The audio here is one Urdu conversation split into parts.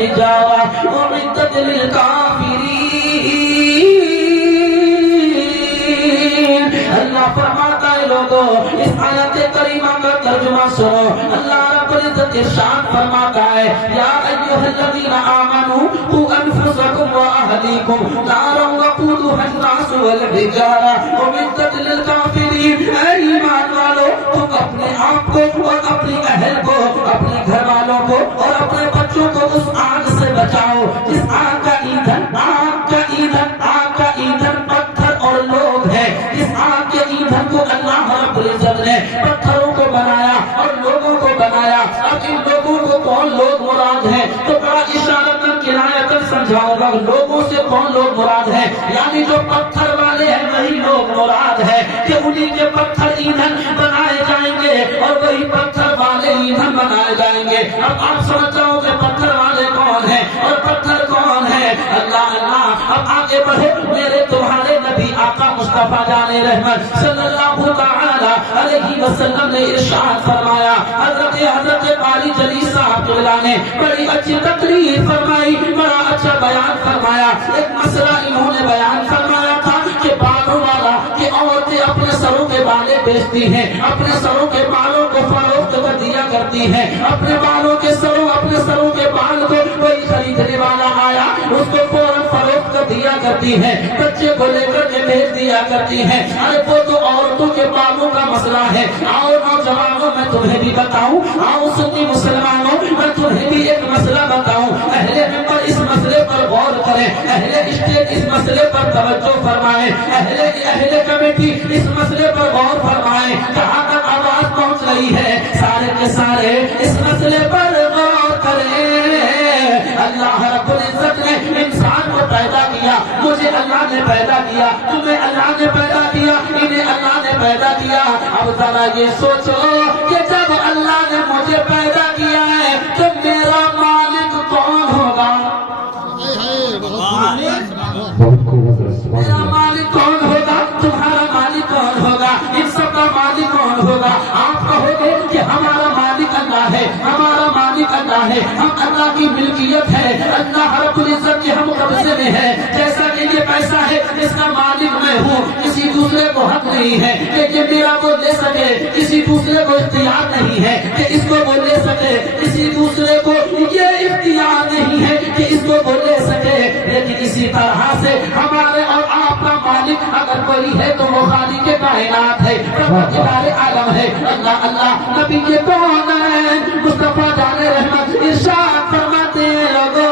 والحجارة أعدت للكافرين. اللہ فرماتا ہے لوگوں اس آیت کریمہ کا ترجمہ سنو. اللہ رب العزت ارشاد فرماتا ہے یا ایھا الذین آمنوا قوا انفسکم واہلیکم نارا وقودها الناس والحجارہ اعدت للکافرین. اے ایمان والو تم اپنے آپ کو اور اپنی اہل کو اپنے گھر والوں کو اور اپنے بچوں کو اس آگ سے بچاؤ جس آگ کا ایندھن پتھر اور لوگ ہے. اس آگ کے ایندھن کو اللہ رب العزت نے پتھروں کو بنایا اور لوگوں کو بنایا. اب ان لوگوں کو کون لوگ مراد ہیں تو بڑا اشارتاً کنایتاً سمجھاؤں گا. لوگوں سے کون لوگ مراد ہیں یعنی جو پتھر والے ہیں وہی لوگ مراد ہے کہ انہیں کے پتھر ایندھن بنائے جائیں گے اور وہی پتھر والے ایندھن بنائے جائیں گے. اب آپ سمجھ جاؤ کہ پتھر والے کون ہیں اور پتھر کون ہے. اللہ اللہ. اب آگے بڑھو. میرے تمہارے نبی آقا مصطفیٰ جان رحمت صلی اللہ تعالی علیہ وسلم نے ارشاد فرمایا. حضرت قاری جلیل صاحب نے بڑی اچھی تقریر فرمائی, بڑا اچھا بیان فرمایا. ایک مسئلہ انہوں نے بیان فرمایا تھا کہ بالوں والا کہ عورتیں اپنے سروں کے بالیں بیچتی ہیں, اپنے سروں کے بالوں کو فروخت کر دیا کرتی ہیں. اپنے بالوں کے اپنے سروں کے بال کو کوئی خریدنے والا آیا اس کو فوراً فروخت کر دیا کرتی ہیں, بچے کو لے کر کے بھیج دیا کرتی ہیں. ارے وہ تو عورتوں کے بالوں کا مسئلہ ہے. آؤ نوجوانوں میں تمہیں بھی بتاؤں, آؤ سنی مسلمانوں میں تمہیں بھی ایک مسئلہ بتاؤں. اہل ممبر اس مسئلے پر غور کریں, اہل اسٹیج اس مسئلے پر توجہ فرمائیں, اہل کمیٹی اس مسئلے پر غور فرمائیں. کہاں تک آواز پہنچ رہی ہے؟ سارے کے سارے اس مسئلے پر غور کریں. اللہ رب العزت نے انسان کو پیدا کیا, مجھے اللہ نے پیدا کیا, تمہیں اللہ نے پیدا کیا, انہیں اللہ نے پیدا کیا. اب ذرا یہ سوچو کہ جب اللہ نے مجھے پیدا کیا ہے تو میرا مالک کون ہوگا؟ میرا مالک کون ہوگا؟ تمہارا مالک کون ہوگا؟ ان سب کا مالک کون ہوگا؟ آپ کہو گے کہ ہمارا مالک اللہ ہے, ہمارا مالک اللہ ہے, ہم اللہ کی ملکیت ہے, اللہ رب العزت کے ہم قبضے میں ہے. جیسا کہ یہ پیسہ ہے اس کا مالک میں ہوں, کسی دوسرے کو حق نہیں ہے کہ یہ میرا وہ لے سکے, کسی دوسرے کو اختیار نہیں ہے کہ اس کو وہ لے سکے, کسی دوسرے کو یہ اختیار نہیں ہے کہ اس کو وہ لے سکے. لیکن اسی طرح سے ہمارے اور آپ کا مالک اگر کوئی ہے تو وہ خالق کائنات ہے, پروردگار عالم ہے. اللہ اللہ. نبی یہ کون ہے؟ مصطفیٰ جان رحمت ارشاد فرماتے ہیں لوگوں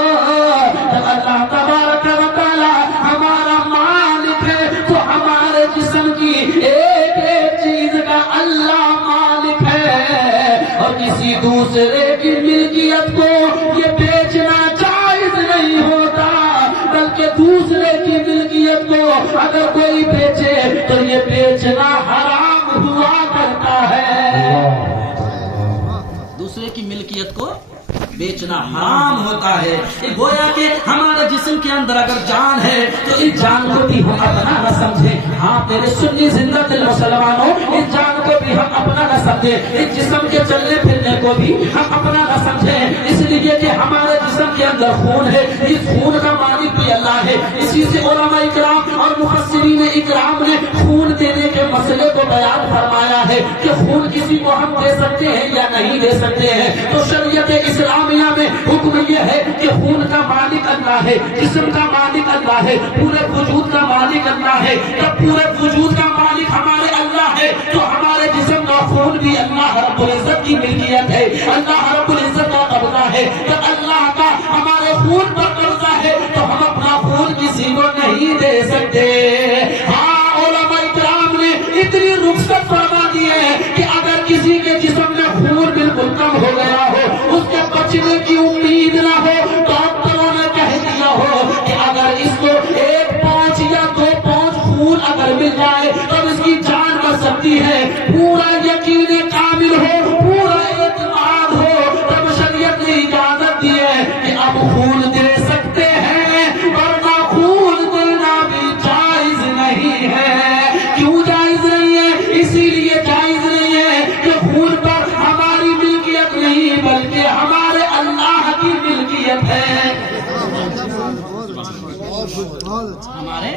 اللہ تبارک و تعالی ہمارا مالک ہے تو ہمارے جسم کی ایک ایک چیز کا اللہ مالک ہے, اور کسی دوسرے کی ملکیت کو یہ بیچنا جائز نہیں ہوتا, بلکہ دوسرے کی ملکیت کو اگر کوئی بیچے تو یہ بیچنا حرام ہوا کرتا ہے. دوسرے کی ملکیت کو بیچنا حرام ہوتا ہے. گویا کہ ہمارے جسم کے اندر اگر جان ہے تو اس جان کو بھی ہم اپنا نہ سمجھیں. ہاں میرے سنی زندہ دل مسلمانوں, اس جان کو بھی ہم اپنا نہ سمجھیں, اس جسم کے چلنے پھرنے کو بھی ہم اپنا نہ سمجھیں. اس لیے کہ ہمارے جسم کے اندر خون ہے, اس خون کا مالک بھی اللہ ہے. اسی سے علماء اکرام اور مفسرین اکرام نے خون دینے کے مسئلے کو بیان فرمایا ہے کہ خون کسی کو ہم دے سکتے ہیں یا نہیں دے سکتے ہیں. تو شریعت اسلامیہ میں حکم یہ ہے کہ خون کا مالک اللہ ہے, جسم کا مالک اللہ ہے, پورے وجود کا مالک اللہ ہے. جب پورے وجود کا مالک ہمارے اللہ ہے تو ہمارے جسم کا خون بھی اللہ رب العزت کی ملکیت ہے, اللہ رب العزت کا قبضہ ہے. جب اللہ کا ہمارے خون پر قبضہ ہے تو ہم اپنا خون کسی کو نہیں دے سکتے. ہاں علماء کرام نے اتنی رخصت فرما دی ہے کہ اگر کسی کے جسم میں خون بالکل کم ہو گیا ہو, اس کے بچنے کی امید نہ ہو, ڈاکٹروں نے کہہ دیا ہو کہ اگر اس کو 1 پاؤنڈ یا 2 پاؤنڈ خون اگر مل جائے تو اس کی جان بچ سکتی ہے. پورا یقین کامل ہو, پورا اعتماد ہو, تب شریعت نے اجازت دی ہے کہ اب خون دے سکتے ہیں, ورنہ خون دینا بھی جائز نہیں ہے. کیوں جائز نہیں ہے؟ اسی لیے جائز نہیں ہے کہ خون پر ہماری ملکیت نہیں بلکہ ہمارے اللہ کی ملکیت ملکیت ہے، ہمارے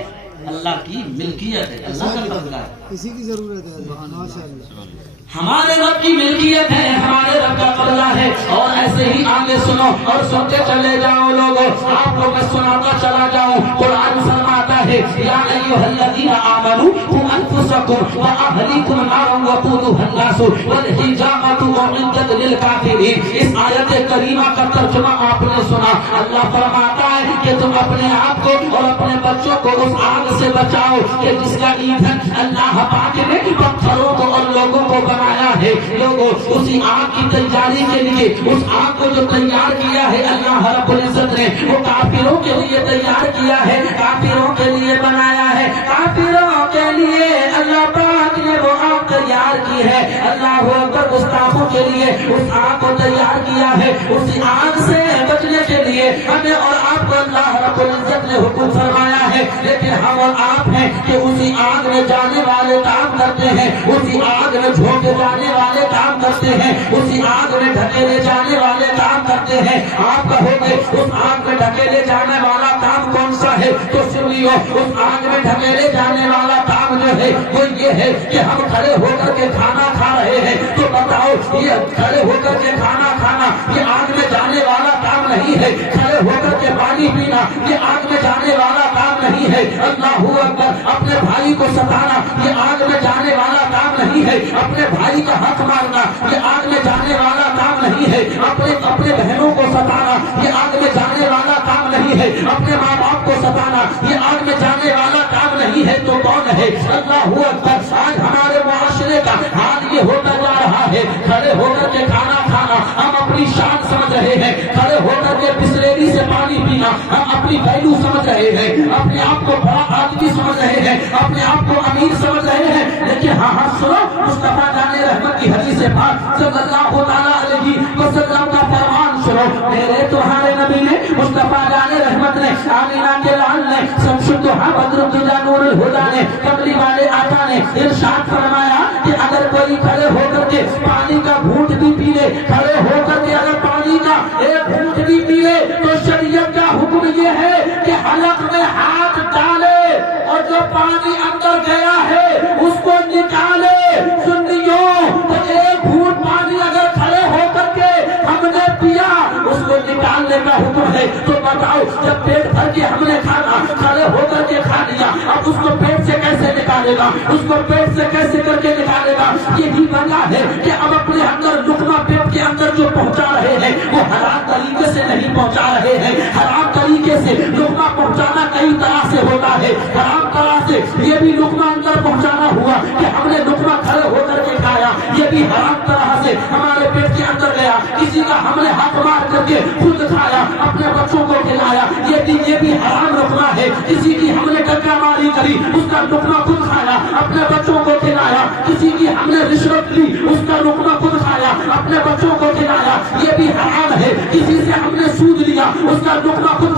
اللہ کی ملکیت ہے، اللہ کا قبضہ ہے، کسی کی ضرورت ہے ماشاءاللہ، ہمارے رب کی ملکیت ہے، ہمارے رب کا قبضہ ہے۔ اور ایسے ہی آگے سنو اور سنتے چلے جاؤ لوگوں، آپ کو میں سناتا چلا جاؤں۔ قرآن فرماتا ہے یا ایھا الذین آمنوا قوا انفسکم واہلیکم نارا وقودها الناس والحجارۃ اعدت للکافرین۔ اس آیت کریمہ کا ترجمہ آپ نے سنا، اللہ فرماتا ہے کہ تم اپنے آپ کو اور اپنے بچوں کو اس آگ سے بچاؤ کہ جس کا ایندھن اللہ پاک نے پتھروں کو اور لوگوں کو بنایا ہے۔ لوگوں اسی آگ کی تیاری کے لیے، اس آگ کو جو تیار کیا ہے اللہ رب العزت نے، وہ کافروں کے لیے تیار کیا ہے، کافروں کے لیے بنایا ہے، کافروں کے لیے اللہ پاک نے وہ آگ تیار کی ہے۔ اللہ اکبر، گستاخوں کے لیے اس آگ کو تیار کیا ہے۔ اسی آگ سے بچنے کے لیے ہمیں اور آپ کو اللہ رب العزت نے حکم فرمایا ہے، لیکن ہم اور آپ ہیں کہ اسی آگ میں جانے والے کام کرتے ہیں، اسی آگ میں جھونکے جانے والے کام کرتے ہیں، اسی آگ میں ڈھکیلے جانے والے کام کرتے ہیں۔ آپ کہو گے اس آگ میں ڈھکیلے جانے والا کام کون سا ہے؟ تو سنیو، اس آگ میں ڈھکیلے جانے والا کام جو ہے وہ یہ ہے کہ ہم کھڑے ہو کر کے کھانا کھا رہے ہیں، تو بتاؤ یہ کھڑے ہو کر کے کھانا کھانا یہ آگ میں جانے والا کام نہیں ہے۔ کھڑے ہو کر کے پانی پینا یہ آگ میں جانے والا کام نہیں ہے۔ اللہ اکبر، اپنے بھائی کو ستانا یہ آگ میں جانے والا کام نہیں ہے۔ اپنے بھائی کا حق مارنا یہ آگ میں جانے والا کام نہیں ہے۔ اپنے بہنوں کو ستانا یہ آگ میں جانے والا کام نہیں ہے۔ اپنے ماں باپ کو ستانا یہ آگ میں جانے والا کام نہیں ہے۔ تو کون ہے؟ اللہ اکبر، آج ہمارے معاشرے کا حال یہ ہوتا جا رہا ہے، کھڑے ہو کر کے کھانا کھانا ہم اپنی شان سمجھ رہے ہیں، کھڑے ہو کر کے بسلیری سے پانی پینا ہم اپنی ویلو سمجھ رہے ہیں، اپنے آپ کو بڑا آدمی سمجھ رہے ہیں، اپنے آپ کو امیر سمجھ رہے ہیں۔ لیکن ہاں سنو، مصطفیٰ جان رحمت کی حدیث پاک صلی اللہ تعالیٰ علیہ وسلم کا فرمان سنو۔ میرے تمہارے نبی نے، مصطفیٰ جان رحمت نے، آمینہ کے لال نے، شمس الضحیٰ بدر الدجا نور الہدیٰ نے، کملی والے آقا نے ارشاد فرمایا کہ اگر کوئی کھڑے ہو کر کے پانی کا گھونٹ بھی پی لے، کھڑے ہو کر کے اگر پانی کا ایک گھونٹ بھی پی لے، تو شریعت کا حکم یہ ہے کہ حلق میں ہاتھ ڈالے اور جو پانی اندر گیا ہے اس کو نکالے۔ سنیوں، تو ایک گھونٹ پانی اگر کھڑے ہو کر کے ہم نے پیا، اس کو نکالنے کا حکم ہے، تو بتاؤ جب پیٹ بھر کے ہم نے کھانا کھڑے ہو کر کے کھا لیا، اب اس کو پیٹ سے کیسے نکالے گا؟ اس کو پیٹ سے کیسے کر کے نکالے گا؟ یہی وجہ ہے کہ اب اپنے اندر لقمہ پیٹ کے اندر جو پہنچا رہے ہیں وہ حرام طریقے سے نہیں پہنچا رہے ہیں۔ حرام طریقے سے لقمہ پہنچانا کئی طرح سے ہوتا ہے۔ حرام طرح سے یہ بھی لقمہ اندر پہنچانا ہوا کہ ہم نے لقمہ کھڑے ہو کر کے کھایا، یہ بھی حرام طرح سے ہمارے پیٹ کے اندر گیا۔ کسی کا ہم نے حق مار کر کے خود کھایا، اپنے بچوں کو کھلایا، یہ بھی حرام لقمہ ہے۔ کسی کی ہم نے ڈکا ماری کری، اس کا لقمہ خود کھایا، اپنے بچوں کو کھلایا۔ کسی کی ہم نے رشوت لی، اس کا لقمہ خود کھایا، اپنے بچوں کو کھلایا، یہ بھی حرام ہے۔ کسی سے ہم نے سود لیا، اس کا لقمہ خود